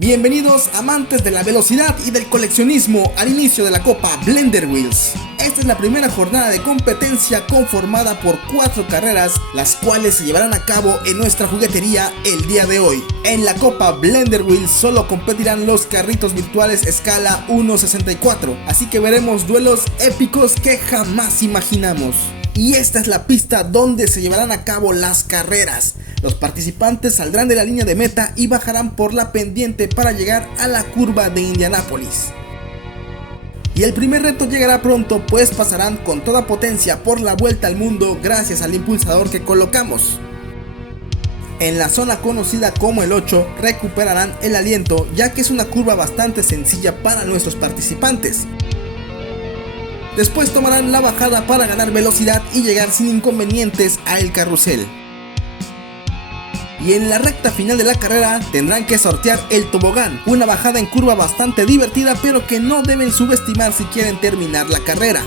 Bienvenidos amantes de la velocidad y del coleccionismo al inicio de la Copa Blender Wheels. Esta es la primera jornada de competencia conformada por 4 carreras, las cuales se llevarán a cabo en nuestra juguetería el día de hoy. En la Copa Blender Wheels solo competirán los carritos virtuales escala 1/64, así que veremos duelos épicos que jamás imaginamos. Y esta es la pista donde se llevarán a cabo las carreras. Los participantes saldrán de la línea de meta y bajarán por la pendiente para llegar a la curva de Indianápolis. Y el primer reto llegará pronto, pues pasarán con toda potencia por la vuelta al mundo gracias al impulsador que colocamos. En la zona conocida como el 8 recuperarán el aliento, ya que es una curva bastante sencilla para nuestros participantes. Después tomarán la bajada para ganar velocidad y llegar sin inconvenientes al carrusel. Y en la recta final de la carrera tendrán que sortear el tobogán, una bajada en curva bastante divertida, pero que no deben subestimar si quieren terminar la carrera.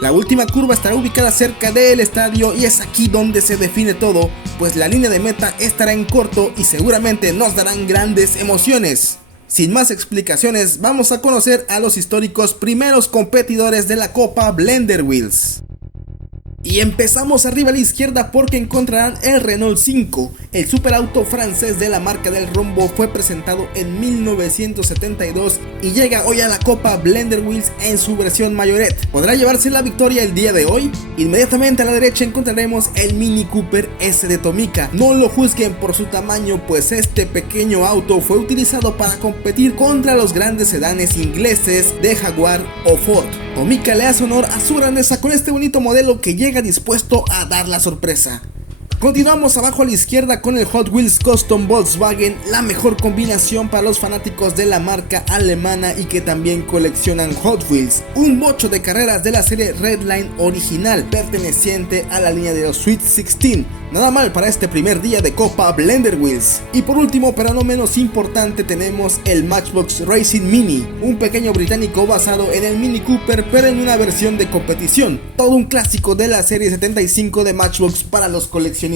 La última curva estará ubicada cerca del estadio y es aquí donde se define todo, pues la línea de meta estará en corto y seguramente nos darán grandes emociones. Sin más explicaciones, vamos a conocer a los históricos primeros competidores de la Copa Blender Wheels. Y empezamos arriba a la izquierda porque encontrarán el Renault 5. El superauto francés de la marca del rombo fue presentado en 1972 y llega hoy a la Copa Blender Wheels en su versión mayorette. ¿Podrá llevarse la victoria el día de hoy? Inmediatamente a la derecha encontraremos el Mini Cooper S de Tomica. No lo juzguen por su tamaño, pues este pequeño auto fue utilizado para competir contra los grandes sedanes ingleses de Jaguar o Ford. Tomica le hace honor a su grandeza con este bonito modelo que llega dispuesto a dar la sorpresa. Continuamos abajo a la izquierda con el Hot Wheels Custom Volkswagen, la mejor combinación para los fanáticos de la marca alemana y que también coleccionan Hot Wheels. Un bocho de carreras de la serie Redline original, perteneciente a la línea de los Sweet 16. Nada mal para este primer día de Copa Blender Wheels. Y por último, pero no menos importante, tenemos el Matchbox Racing Mini, un pequeño británico basado en el Mini Cooper pero en una versión de competición. Todo un clásico de la serie 75 de Matchbox para los coleccionistas.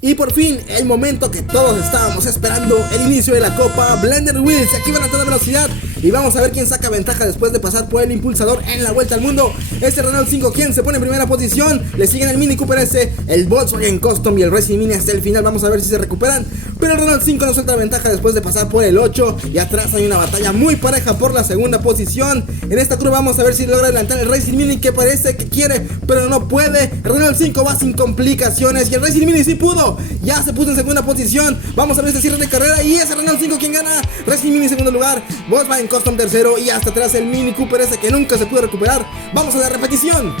Y por fin, el momento que todos estábamos esperando, el inicio de la Copa Blender Wheels. Aquí van a toda velocidad y vamos a ver quién saca ventaja después de pasar por el impulsador en la vuelta al mundo. Es el Renault 5 quien se pone en primera posición, le siguen el Mini Cooper S, el Volkswagen Custom y el Racing Mini hasta el final. Vamos a ver si se recuperan, pero el Renault 5 no suelta ventaja después de pasar por el 8 y atrás hay una batalla muy pareja por la segunda posición. En esta curva vamos a ver si logra adelantar el Racing Mini, que parece que quiere pero no puede. El Renault 5 va sin complicaciones y el Racing Mini sí pudo. Ya se puso en segunda posición. Vamos a ver este cierre de carrera y es el Renault 5 quien gana. Racing Mini en segundo lugar, Volkswagen Custom tercero y hasta atrás el Mini Cooper S que nunca se pudo recuperar. Vamos a la repetición.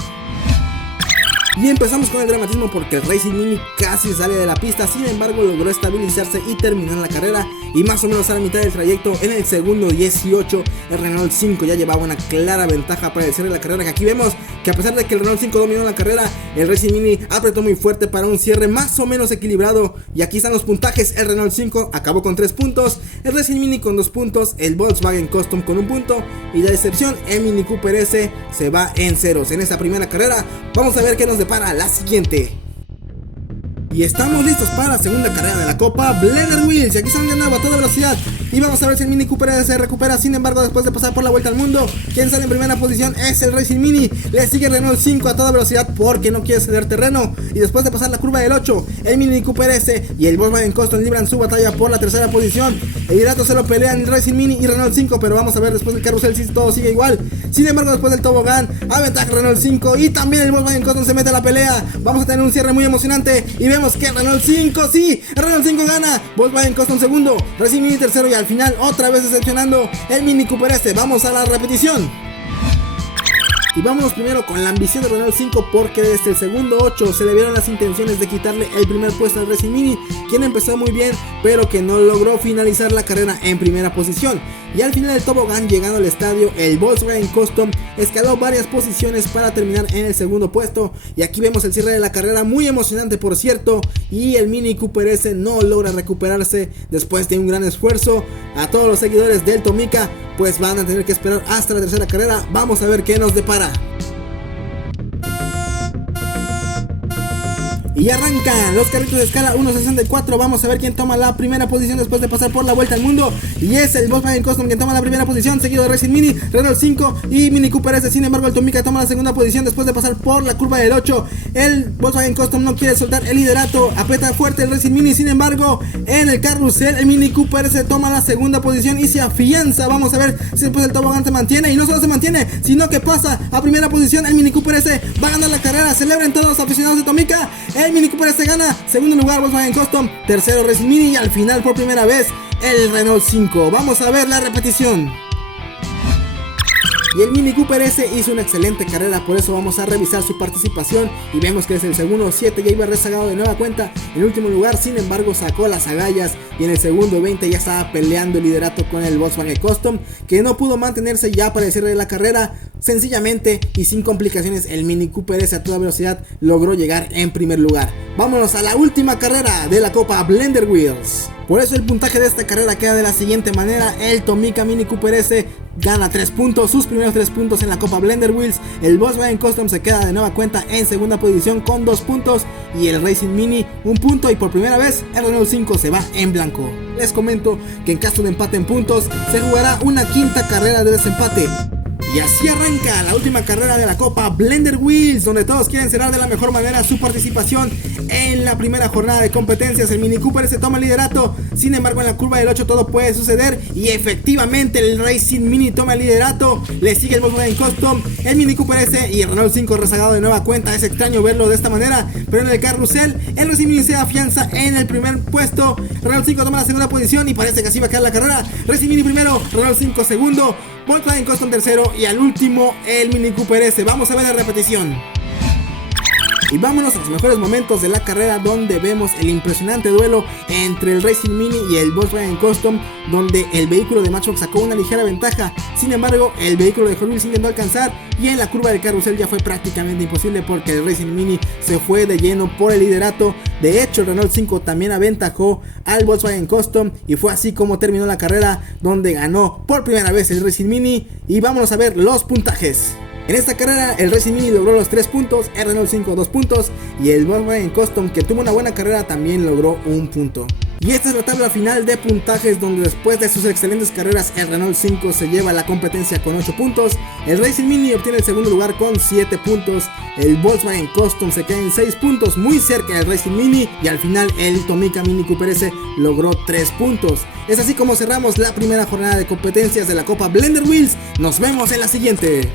Y empezamos con el dramatismo porque el Racing Mini casi sale de la pista, sin embargo logró estabilizarse y terminar la carrera, y más o menos a la mitad del trayecto, en el segundo 18, el Renault 5 ya llevaba una clara ventaja para el cierre de la carrera, que aquí vemos que a pesar de que el Renault 5 dominó la carrera, el Racing Mini apretó muy fuerte para un cierre más o menos equilibrado, y aquí están los puntajes. El Renault 5 acabó con 3 puntos, el Racing Mini con 2 puntos, el Volkswagen Custom con 1 punto, y la excepción, el Mini Cooper S, se va en ceros en esta primera carrera. Vamos a ver qué nos depara la siguiente. Y estamos listos para la segunda carrera de la Copa Blender Wheels. Y aquí están de nuevo a toda velocidad. Y vamos a ver si el Mini Cooper S se recupera. Sin embargo, después de pasar por la vuelta al mundo, quien sale en primera posición es el Racing Mini. Le sigue el Renault 5 a toda velocidad porque no quiere ceder terreno. Y después de pasar la curva del 8, el Mini Cooper S y el Volkswagen Custom libran su batalla por la tercera posición. El liderato se lo pelean el Racing Mini y Renault 5, pero vamos a ver después del carrusel si todo sigue igual. Sin embargo, después del tobogán, aventaja Renault 5 y también el Volkswagen Custom se mete a la pelea. Vamos a tener un cierre muy emocionante y vemos que Renault 5, sí, Renault 5 gana, Volkswagen Custom segundo, Racing Mini tercero y al final otra vez decepcionando el Mini Cooper S. Vamos a la repetición. Y vámonos primero con la ambición de Renault 5, porque desde el segundo 8 se le vieron las intenciones de quitarle el primer puesto al Racing Mini, quien empezó muy bien pero que no logró finalizar la carrera en primera posición. Y al final del tobogán, llegando al estadio, el Volkswagen Custom escaló varias posiciones para terminar en el segundo puesto. Y aquí vemos el cierre de la carrera, muy emocionante por cierto, y el Mini Cooper S no logra recuperarse después de un gran esfuerzo. A todos los seguidores del Tomica pues van a tener que esperar hasta la tercera carrera. Vamos a ver qué nos depara. Y arrancan los carritos de escala 1.64. Vamos a ver quién toma la primera posición después de pasar por la vuelta al mundo. Y es el Volkswagen Custom quien toma la primera posición, seguido de Racing Mini, Renault 5 y Mini Cooper S. Sin embargo, el Tomica toma la segunda posición después de pasar por la curva del 8. El Volkswagen Custom no quiere soltar el liderato, aprieta fuerte el Racing Mini. Sin embargo, en el carrusel el Mini Cooper S toma la segunda posición y se afianza. Vamos a ver si después el tobogán se mantiene. Y no solo se mantiene, sino que pasa a primera posición. El Mini Cooper S va a ganar la carrera. Celebren todos los aficionados de Tomica. El Mini Cooper S gana. Segundo lugar Volkswagen Custom, tercero Racing Mini y al final por primera vez el Renault 5. Vamos a ver la repetición. Y el Mini Cooper S hizo una excelente carrera, por eso vamos a revisar su participación y vemos que desde el segundo 7 ya iba rezagado de nueva cuenta en último lugar. Sin embargo, sacó las agallas y en el segundo 20 ya estaba peleando el liderato con el Volkswagen Custom, que no pudo mantenerse ya para el cierre de la carrera. Sencillamente y sin complicaciones, el Mini Cooper S a toda velocidad logró llegar en primer lugar. Vámonos a la última carrera de la Copa Blender Wheels. Por eso el puntaje de esta carrera queda de la siguiente manera. El Tomica Mini Cooper S gana 3 puntos, sus primeros 3 puntos en la Copa Blender Wheels. El Volkswagen Custom se queda de nueva cuenta en segunda posición con 2 puntos y el Racing Mini 1 punto, y por primera vez el Renault 5 se va en blanco. Les comento que en caso de empate en puntos se jugará una quinta carrera de desempate. Y así arranca la última carrera de la Copa Blender Wheels, donde todos quieren cerrar de la mejor manera su participación en la primera jornada de competencias. El Mini Cooper S toma el liderato, sin embargo en la curva del 8 todo puede suceder y efectivamente el Racing Mini toma el liderato, le sigue el Volkswagen Custom, el Mini Cooper S y el Renault 5 rezagado de nueva cuenta. Es extraño verlo de esta manera, pero en el carrusel el Racing Mini se afianza en el primer puesto, Renault 5 toma la segunda posición y parece que así va a quedar la carrera. Racing Mini primero, Renault 5 segundo, Volkswagen Custom tercero y al último el Mini Cooper S. Vamos a ver la repetición. Y vámonos a los mejores momentos de la carrera, donde vemos el impresionante duelo entre el Racing Mini y el Volkswagen Custom, donde el vehículo de Matchbox sacó una ligera ventaja. Sin embargo, el vehículo de Hot Wheels intentó alcanzar y en la curva del carrusel ya fue prácticamente imposible porque el Racing Mini se fue de lleno por el liderato. De hecho, el Renault 5 también aventajó al Volkswagen Custom y fue así como terminó la carrera, donde ganó por primera vez el Racing Mini. Y vámonos a ver los puntajes. En esta carrera el Racing Mini logró los 3 puntos, el Renault 5 2 puntos y el Volkswagen Custom, que tuvo una buena carrera, también logró 1 punto. Y esta es la tabla final de puntajes, donde después de sus excelentes carreras el Renault 5 se lleva la competencia con 8 puntos, el Racing Mini obtiene el segundo lugar con 7 puntos, el Volkswagen Custom se queda en 6 puntos, muy cerca del Racing Mini, y al final el Tomica Mini Cooper S logró 3 puntos. Es así como cerramos la primera jornada de competencias de la Copa Blender Wheels. Nos vemos en la siguiente.